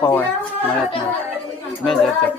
पवाय मळ्यात नाही मेजरच्या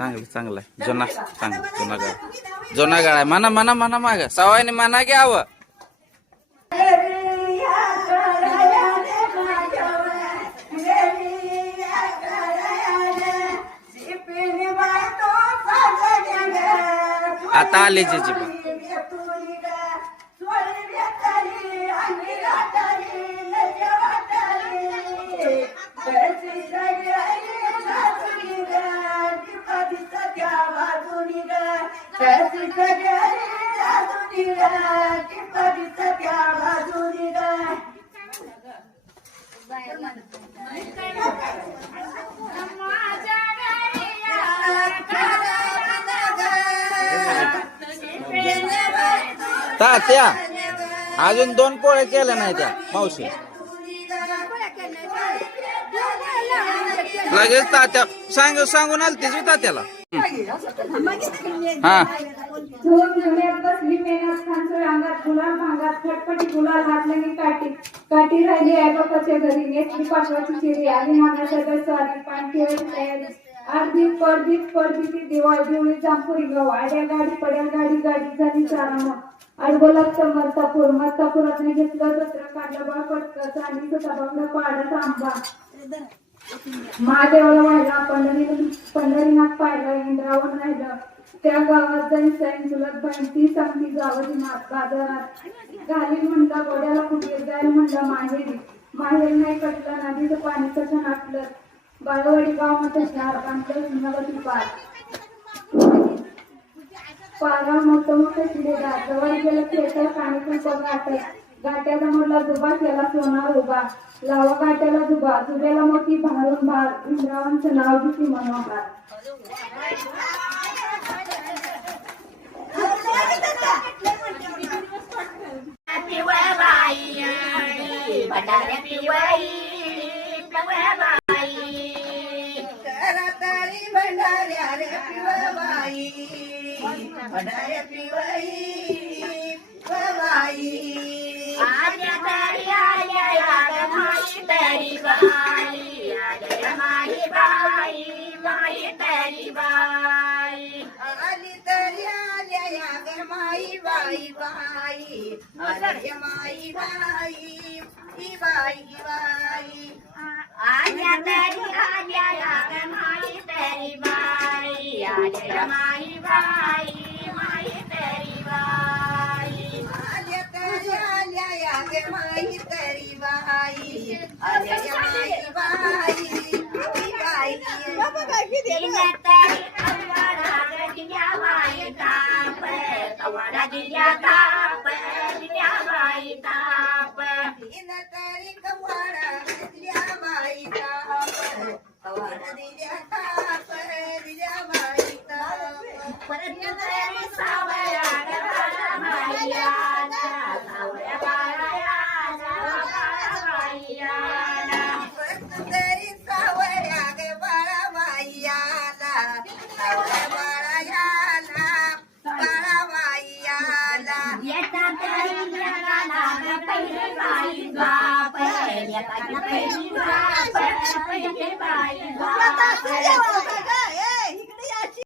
चांगलं चांगलं आहे जुना चांगलं जुना गाळ जुना गाळ आहे म्हणा म्हणा म्हणा माग सवायने म्हणा घ्यावं आता आले जी पण त्या अजून 2 पोळ्या केल्या नाही त्या मावशी लगेच तात्या सांगून आल तीच तात्याला हा काठी राहिली आहे बापाच्या घरी नेसली पाठवाची चिरी आली मानाच्या स्वारी पाणी ठेवायची तयारी अर्धीत परदीची दिवाळी जांभुरी गव आड्या गाडी पड्या गाडी झाली चारा अडगोलात मत्तापुरात घेतलं जत्र काढलं बा पटकं चांदीचं तबागला पाडत आंबा महादेवाला व्हायला पंढरीनाथ पाहिलं इंद्रावण राहिलं त्या गावात जाईन सैन चुलत बहीण ती सांगती गावाची नाथ बाजारात घालील म्हणला गोड्याला कुठे जाईल म्हणलं माहेरी नाही कटलं नदीचं पाणी कसं नाटलं बाळवाडी गाव मध्ये शहर बांधलं पार पारा मोठं शिलेदार जवळ गेलं खेळतं पाणी पण गाट्याला मोडला जुबा केला सोनार उभा लावा गाट्याला जुब्याला मोठी भारून भार इंद्रावांचं नाव किती मनोहर Bye.